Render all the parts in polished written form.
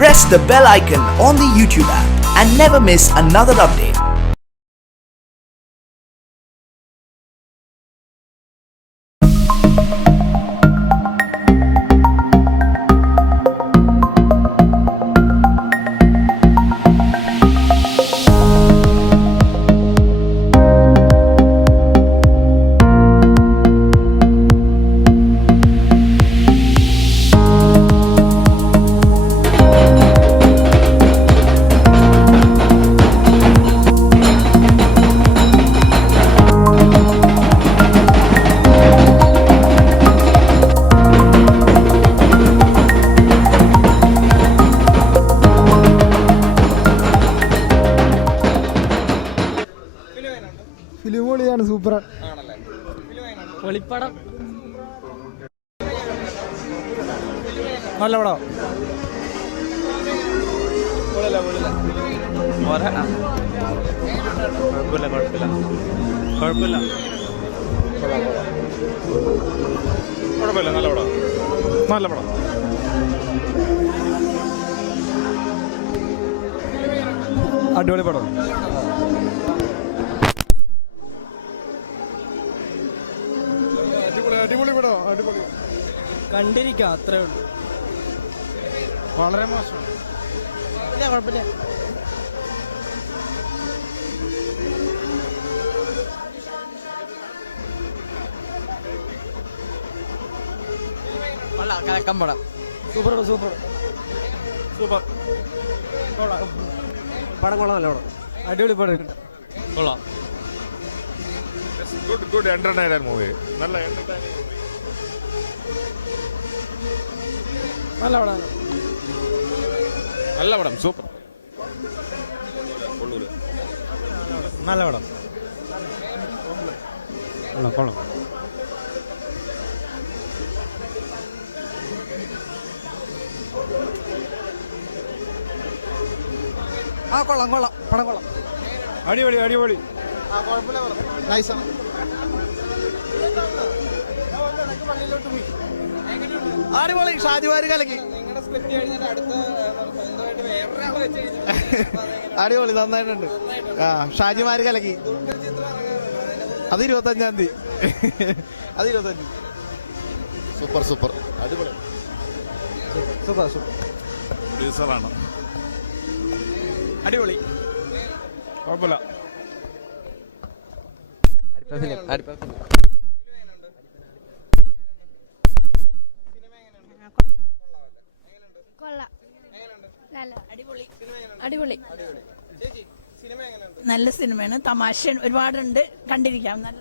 Press the bell icon on the YouTube app and never miss another update. Film പൊളിയാണ്, super. വെളിപ്പടം നല്ല പടം. കുഴപ്പമില്ല നല്ല പടം. നല്ല പടം. അടിപൊളി പടം. അടിപൊളി പടം. അടിപൊളി. കണ്ടിരിക്കാം, അത്രേ ഉള്ളൂ. വളരെ മോശം. കുഴപ്പമില്ല. കലക്കം പടം. സൂപ്പർ സൂപ്പർ സൂപ്പർ പടം കൊള്ളാം. നല്ല പടം. അടിപൊളി പടം. കൊള്ളാം. Good entertainer movie. നല്ല എന്റർടൈനിങ് മൂവി. നല്ല പടം. നല്ല പടം. സൂപ്പർ. നല്ല പടം. കൊള്ളാം. കൊള്ളാം പടം കൊള്ളാം. അടിപൊളി. നൈസാണ്. അടിപൊളി. ഷാജുമാര് കലക്കി. അടിപൊളി, നന്നായിട്ടുണ്ട്. ഷാജിമാര് കലക്കി. അത് 25-ാം തീയതി. അത് 25. സൂപ്പർ. അടിപൊളി. സൂപ്പർ. പ്രൊഡ്യൂസറാണ്. അടിപൊളി. കുഴപ്പമില്ല. അടിപൊളി. നല്ല സിനിമയാണ്. തമാശ ഒരുപാടുണ്ട്, കണ്ടിരിക്കാം. നല്ല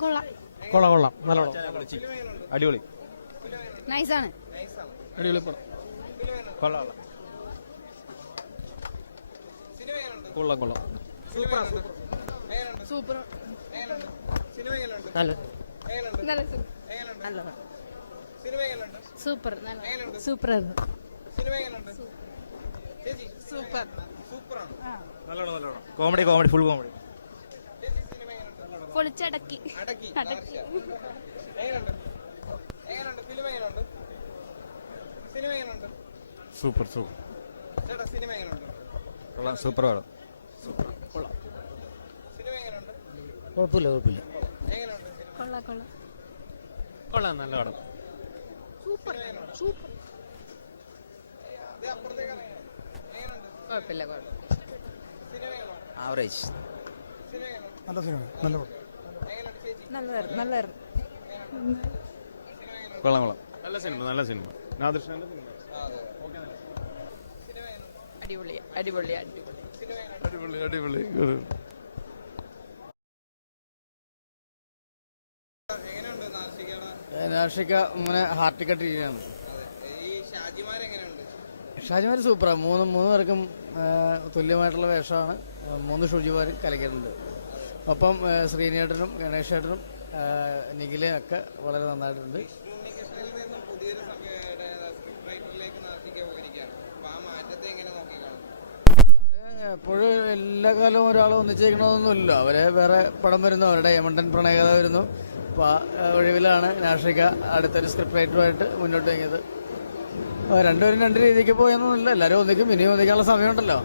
കൊള്ളാം. നല്ല പടം. അടിപൊളി. നൈസാണ്. അടിപൊളി പടം. കൊള്ളാം. സൂപ്പർ. Comedy full comedy. പൊളിച്ചടക്കി. സൂപ്പർ. കൊള്ളാം. സൂപ്പർ പടം. കുഴപ്പമില്ല. കൊള്ളാം. നല്ല പടം. കുഴപ്പമില്ല. ആവറേജ്. നല്ല സിനിമ. നല്ല പടം. നല്ലതായിരുന്നു. കൊള്ളാം. നല്ല സിനിമ. നാദൃശ്യന്റെ സിനിമ. അടിപൊളി. നാഷിക ഇങ്ങനെ ഹാർട്ട് കട്ടിരിക്കുകയാണ്. ഷാജിമാർ സൂപ്പറാണ്. മൂന്ന് പേർക്കും തുല്യമായിട്ടുള്ള വേഷമാണ്. 3 ഷുജിമാർ കലക്കിയിട്ടുണ്ട്. ഒപ്പം ശ്രീനേട്ടനും ഗണേശേട്ടനും നിഖിലയും ഒക്കെ വളരെ നന്നായിട്ടുണ്ട്. എപ്പോഴും എല്ലാ കാലവും ഒരാൾ ഒന്നിച്ചേക്കണമെന്നൊന്നുമില്ല. അവരെ വേറെ പടം വരുന്നു. അവരുടെ യമണ്ടൻ പ്രണയകഥ വരുന്നു. അപ്പോൾ ആ ഒഴിവിലാണ് നാഷിക അടുത്തൊരു സ്ക്രിപ്റ്റ് റൈറ്ററുമായിട്ട് മുന്നോട്ട് നീങ്ങിയത്. രണ്ടുപേരും രണ്ട് രീതിക്ക് പോയൊന്നുമില്ല, എല്ലാവരും ഒന്നിക്കും, ഇനിയും ഒന്നിക്കാനുള്ള സമയമുണ്ടല്ലോ.